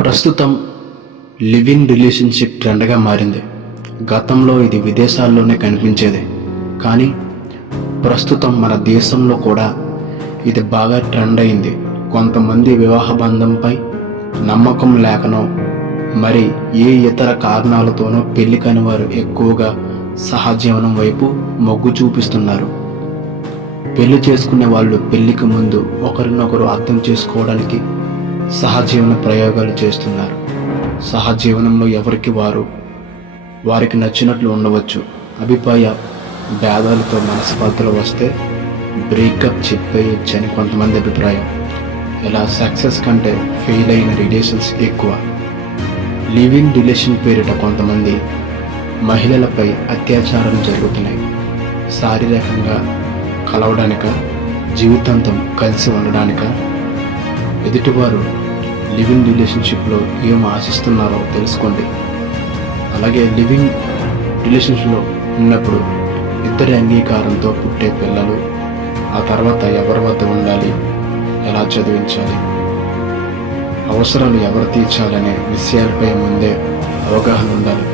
ప్రస్తుతం live in relationship ట్రెండ్గా మారింది. గతంలో ఇది విదేశాల్లోనే కనిపించేది. కానీ ప్రస్తుతం మన దేశంలో కూడా ఇది బాగా ట్రెండ్ అయింది. కొంతమంది వివాహ బంధంపై నమ్మకం లేకనో మరి ఏ ఇతర కారణాలతోనో పెళ్ళి కాని వారు ఎక్కువగా సహజీవనం వైపు మొగ్గు చూపిస్తున్నారు. పెళ్ళి చేసుకునే వాళ్ళు పెళ్ళికి ముందు ఒకరినొకరు అర్థం చేసుకోవడానికి సహజీవన ప్రయోగాలు చేస్తున్నారు. సహజీవనంలో ఎవరికి వారు? వారికి నచ్చినట్లు ఉండవచ్చు. అభిప్రాయ భేదాలతో మనస్పాతలు వస్తే బ్రేకప్ చెప్పేయచ్చు అని కొంతమంది అభిప్రాయం. ఇలా సక్సెస్ కంటే ఫెయిల్ అయిన రిలేషన్స్ ఎక్కువ. లివింగ్ రిలేషన్ పేరిట కొంతమంది మహిళలపై అత్యాచారాలు జరుగుతున్నాయి. శారీరకంగా కలవడానిక జీవితాంతం కలిసి ఉండడానిక ఎదుటివారు లివింగ్ రిలేషన్షిప్లో ఏం ఆశిస్తున్నారో తెలుసుకోండి. అలాగే లివింగ్ రిలేషన్షిప్లో ఉన్నప్పుడు ఇద్దరి అంగీకారంతో పుట్టే పిల్లలు ఆ తర్వాత ఎవరి వద్ద ఉండాలి ఎలా చదివించాలి అవసరాలు ఎవరు తీర్చాలనే విషయాలపై ముందే అవగాహన ఉండాలి.